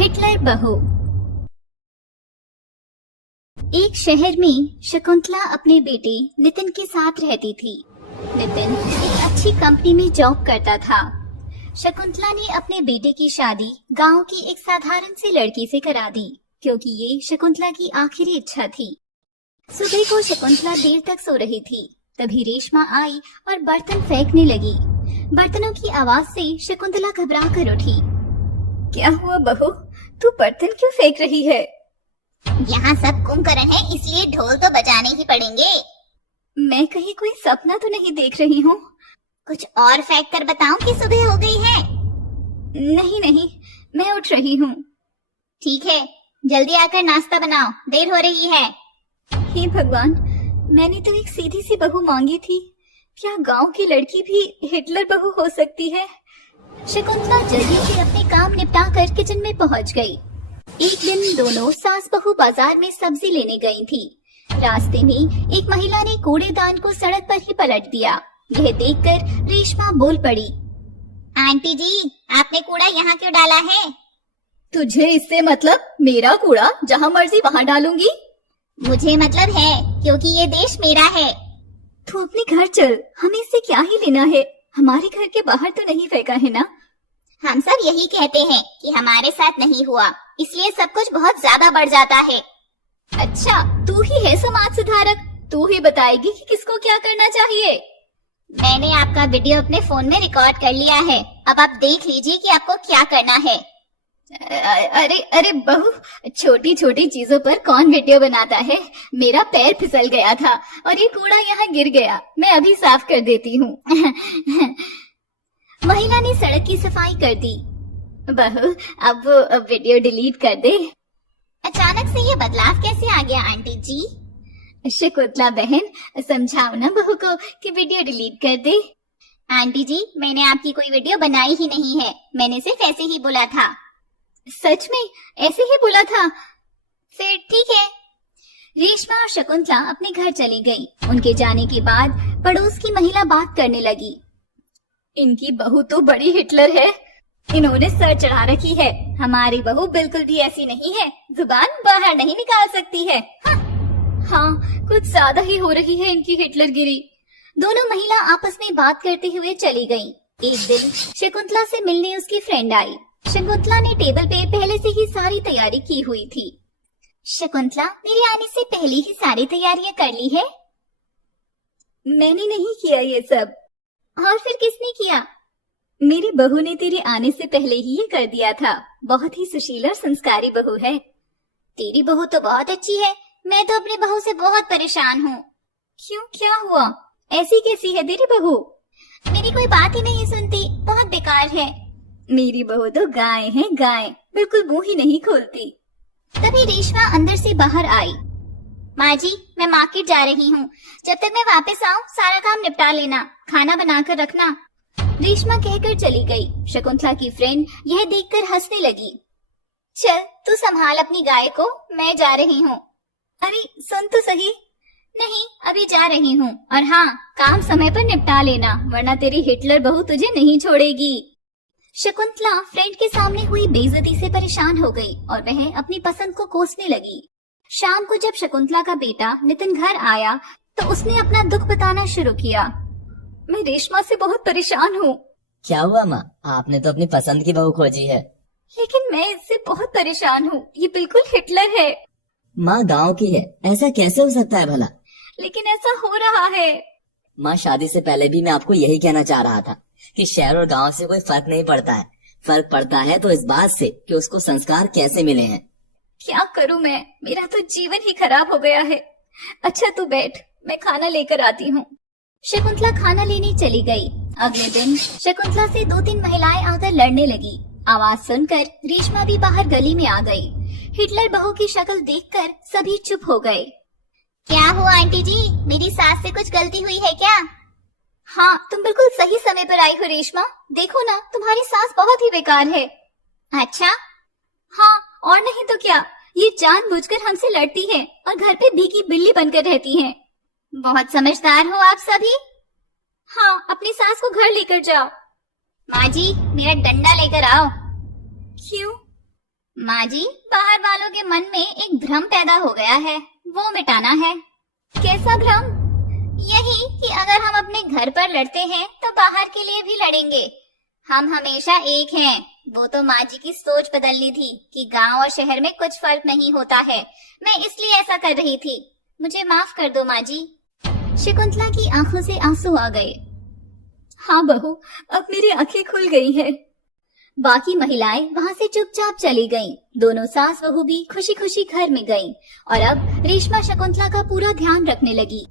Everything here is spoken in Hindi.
हिटलर बहू। एक शहर में शकुंतला अपने बेटे नितिन के साथ रहती थी। नितिन एक अच्छी कंपनी में जॉब करता था। शकुंतला ने अपने बेटे की शादी गांव की एक साधारण सी लड़की से करा दी, क्योंकि ये शकुंतला की आखिरी इच्छा थी। सुबह को शकुंतला देर तक सो रही थी, तभी रेशमा आई और बर्तन फेंकने लगी। बर्तनों की आवाज से शकुंतला घबरा कर उठी। क्या हुआ बहू, तू बर्तन क्यों फेंक रही है? यहाँ सब कुंभकर्ण है, इसलिए ढोल तो बजाने ही पड़ेंगे। मैं कहीं कोई सपना तो नहीं देख रही हूँ? कुछ और फेंक कर बताऊं कि सुबह हो गई है? नहीं नहीं, मैं उठ रही हूँ। ठीक है, जल्दी आकर नाश्ता बनाओ, देर हो रही है। हे भगवान, मैंने तो एक सीधी सी बहू मांगी थी, क्या गांव की लड़की भी हिटलर बहू हो सकती है? शकुंतला जल्दी से अपने काम निपटा कर किचन में पहुंच गई। एक दिन दोनों सास बहू बाजार में सब्जी लेने गई थी। रास्ते में एक महिला ने कूड़ेदान को सड़क पर ही पलट दिया। यह देखकर रेशमा बोल पड़ी। आंटी जी, आपने कूड़ा यहाँ क्यों डाला है? तुझे इससे मतलब? मेरा कूड़ा जहाँ मर्जी वहाँ डालूंगी। मुझे मतलब है, क्योंकि ये देश मेरा है। तू अपने घर चल, हमें इससे क्या ही लेना है? हमारे घर के बाहर तो नहीं फेंका है ना? हम सब यही कहते हैं कि हमारे साथ नहीं हुआ, इसलिए सब कुछ बहुत ज्यादा बढ़ जाता है। अच्छा, तू ही है समाज सुधारक, तू ही बताएगी कि किसको क्या करना चाहिए। मैंने आपका वीडियो अपने फोन में रिकॉर्ड कर लिया है, अब आप देख लीजिए कि आपको क्या करना है। अरे अरे बहू, छोटी छोटी चीजों पर कौन वीडियो बनाता है? मेरा पैर फिसल गया था और ये कूड़ा यहाँ गिर गया, मैं अभी साफ कर देती हूँ। महिला ने सड़क की सफाई कर दी। बहू, अब वो वीडियो डिलीट कर दे। अचानक से ये बदलाव कैसे आ गया आंटी जी? शकुंतला बहन, समझाओ ना बहू को कि वीडियो डिलीट कर दे। आंटी जी, मैंने आपकी कोई वीडियो बनाई ही नहीं है, मैंने सिर्फ ऐसे ही बोला था। सच में ऐसे ही बोला था? फिर ठीक है। रेशमा और शकुंतला अपने घर चली गईं। उनके जाने के बाद पड़ोस की महिला बात करने लगी। इनकी बहू तो बड़ी हिटलर है, इन्होंने सर चढ़ा रखी है। हमारी बहू बिल्कुल भी ऐसी नहीं है, जुबान बाहर नहीं निकाल सकती है। हाँ, कुछ ज्यादा ही हो रही है इनकी हिटलरगिरी। दोनों महिला आपस में बात करते हुए चली गईं। एक दिन शकुंतला से मिलने उसकी फ्रेंड आई। शकुंतला ने टेबल पे पहले से ही सारी तैयारी की हुई थी। शकुंतला, मेरे आने से पहले ही सारी तैयारियां कर ली है? मैंने नहीं किया ये सब। और फिर किसने किया? मेरी बहू ने तेरे आने से पहले ही ये कर दिया था। बहुत ही सुशील और संस्कारी बहू है। तेरी बहू तो बहुत अच्छी है, मैं तो अपनी बहू से बहुत परेशान हूँ। क्यों, क्या हुआ? ऐसी कैसी है तेरी बहू? मेरी कोई बात ही नहीं सुनती, बहुत बेकार है। मेरी बहू तो गाय है, गाय, बिल्कुल मुंह ही नहीं खोलती। तभी रेशमा अंदर से बाहर आई। माँ जी, मैं मार्केट जा रही हूँ, जब तक मैं वापस आऊँ सारा काम निपटा लेना, खाना बनाकर रखना। रेशमा कहकर चली गई। शकुंतला की फ्रेंड यह देखकर हंसने लगी। चल, तू संभाल अपनी गाय को, मैं जा रही हूँ। अरे सुन तो सही। नहीं, अभी जा रही हूँ। और हाँ, काम समय पर निपटा लेना, वरना तेरी हिटलर बहू तुझे नहीं छोड़ेगी। शकुंतला फ्रेंड के सामने हुई बेइज्जती से परेशान हो गई और वह अपनी पसंद को कोसने लगी। शाम को जब शकुंतला का बेटा नितिन घर आया तो उसने अपना दुख बताना शुरू किया। मैं रेशमा से बहुत परेशान हूँ। क्या हुआ माँ, आपने तो अपनी पसंद की बहू खोजी है। लेकिन मैं इससे बहुत परेशान हूँ, ये बिल्कुल हिटलर है। माँ गांव की है, ऐसा कैसे हो सकता है भला? लेकिन ऐसा हो रहा है। माँ, शादी से पहले भी मैं आपको यही कहना चाह रहा था कि शहर और गांव से कोई फर्क नहीं पड़ता है। फर्क पड़ता है तो इस बात से कि उसको संस्कार कैसे मिले हैं। क्या करूं मैं, मेरा तो जीवन ही खराब हो गया है। अच्छा तू बैठ, मैं खाना लेकर आती हूँ। शकुंतला खाना लेने चली गई। अगले दिन शकुंतला से 2-3 महिलाएं आकर लड़ने लगी। आवाज सुनकर रेशमा भी बाहर गली में आ गई। हिटलर बहू की शक्ल देखकर सभी चुप हो गए। क्या हुआ आंटी जी, मेरी सास से कुछ गलती हुई है क्या? हाँ, तुम बिल्कुल सही समय पर आई हो रेशमा। देखो ना, तुम्हारी सास बहुत ही बेकार है। अच्छा? हाँ, और नहीं तो क्या, ये जानबूझकर हमसे लड़ती है और घर पे भीगी बिल्ली बनकर रहती है। बहुत समझदार हो आप सभी। हाँ, अपनी सास को घर लेकर जाओ। माँ जी, मेरा डंडा लेकर आओ। क्यों? माँ जी, बाहर वालों के मन में एक भ्रम पैदा हो गया है, वो मिटाना है। कैसा भ्रम? यही कि अगर हम अपने घर पर लड़ते हैं तो बाहर के लिए भी लड़ेंगे। हम हमेशा एक हैं। वो तो माँ जी की सोच बदल ली थी कि गांव और शहर में कुछ फर्क नहीं होता है। मैं इसलिए ऐसा कर रही थी। मुझे माफ कर दो माँ जी। शकुंतला की आंखों से आंसू आ गए। हाँ बहू, अब मेरी आंखें खुल गई हैं। बाकी महिलाएं वहां से चुपचाप चली गईं। दोनों सास बहू भी खुशी खुशी घर में गईं और अब रेशमा शकुंतला का पूरा ध्यान रखने लगी।